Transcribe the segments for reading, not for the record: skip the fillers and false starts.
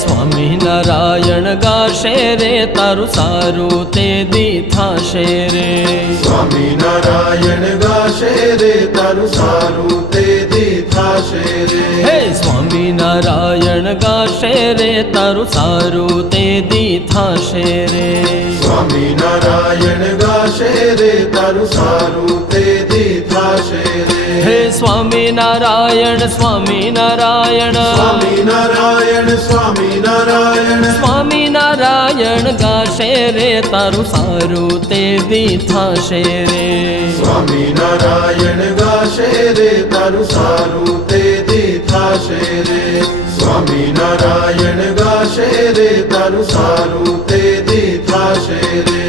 સ્વામિનારાયણ ગાશે રે તારું સારું તે દી થાશે રે. સ્વામિનારાયણ ગાશે રે તારું સારું તે દી થાશે રે. હે સ્વામિનારાયણ ગાશે રે તારું સારું તે દી થાશે રે. સ્વામિનારાયણ ગાશે રે તારું સારું તે દી થાશે રે. હે સ્વામિનારાયણ સ્વામિનારાયણ સ્વામિનારાયણ સ્વામિનારાયણ સ્વામિનારાયણ ગાશે રે તારું સારું તે દી થાશે રે. સ્વામિનારાયણ ગાશે રે તારું સારું તે દી થાશે રે. સ્વામિનારાયણ ગાશે રે તારું સારું તે દી થાશે રે.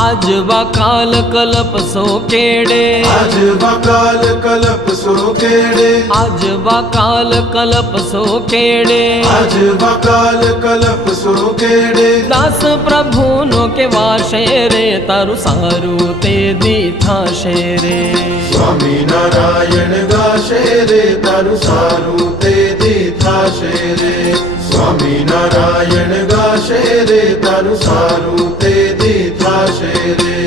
આજ વાકાલ કલ્પ સો કેડે આજ વાકાલ કલ્પ સો કેડે આજ વાકાલ કલ્પ સો કેડે આજ વાકાલ કલ્પ સો કેડે દાસ પ્રભુનો કેવાશે રે તારું સારું તે દી થાશે રે. સ્વામિનારાયણ ગાશે રે તારું સારું તે દી થાશે રે. સ્વામિનારાયણ ગાશે રે તારું સારું તે દી થાશે રે.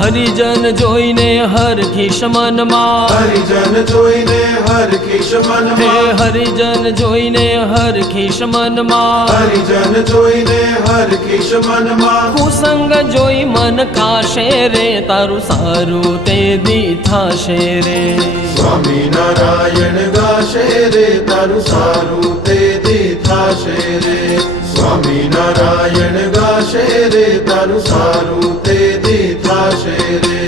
હરિજન જોઈને હરખીશ મનમાં હરિજન જોઈને હરખીશ મનમાં હે હરિજન જોઈને હરખીશ મનમાં હરિજન જોઈને હરખીશ મનમાં કુસંગ જોઈ મન કાશે રે તારું સારું તે દી થાશે રે. સ્વામિનારાયણ ગાશે રે તારું સારું તે દી થાશે રે. સ્વામિનારાયણ ગાશે રે તારું સારું તે દી થાશે રે.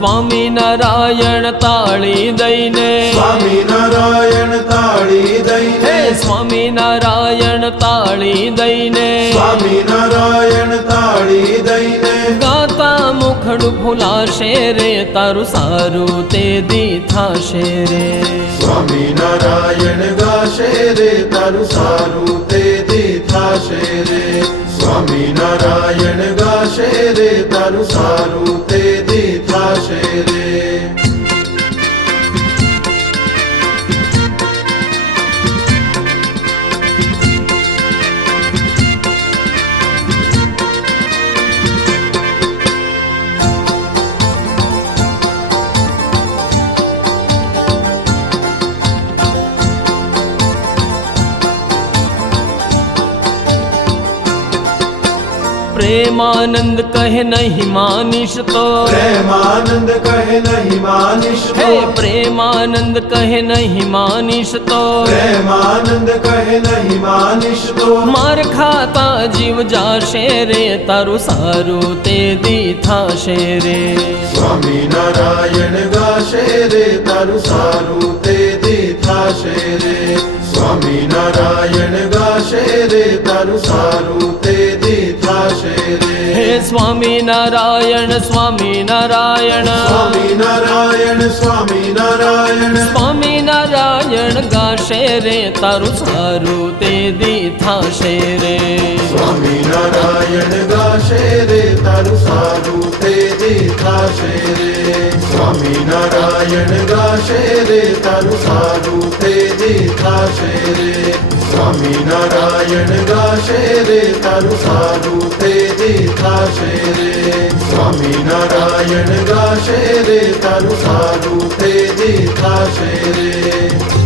સ્વામિનારાયણ તાળી દઈને સ્વામિનારાયણ તાળી દઈને હે સ્વામિનારાયણ તાળી દઈને સ્વામિનારાયણ તાળી દઈને ગાતા મુખડું ફૂલાશે રે તારું સારું તે દી થાશે રે. સ્વામિનારાયણ ગાશે રે તારું સારું તે દી થાશે રે. સ્વામિનારાયણ ગાશે રે તારું સારું તે દી થાશે રે. પ્રેમાનંદ કહે નહીં માનીશ તો પ્રેમાનંદ કહે નહીં માનીશ હે તો પ્રેમાનંદ કહે નહીં માનીશ તો પ્રેમાનંદ કહે નહીં માનીશ તો માર ખાતા જીવ જાશે રે તારું સારું તે દી થાશે રે. સ્વામિનારાયણ ગાશે રે તારું સારું તે દી થાશે રે. સ્વામિનારાયણ ગાશે રે તારું સારું તે દી થાશે રે. હે સ્વામિનારાયણ સ્વામિનારાયણ સ્વામિનારાયણ સ્વામિનારાયણ સ્વામિનારાયણ ગાશે રે તારું સારું તે દી થાશે રે. સ્વામિનારાયણ ગાશે રે તારું સારું તે દી થાશે રે. સ્વામિનારાયણ ગાશે રે તારું સારું તે દી થાશે રે. સ્વામી સ્વામિનારાયણ ગાશે રે તારું સારું તેથી થાશે રે સ્વામિનારાયણ ગાશે રે તારું સારું તેથી થાશે રે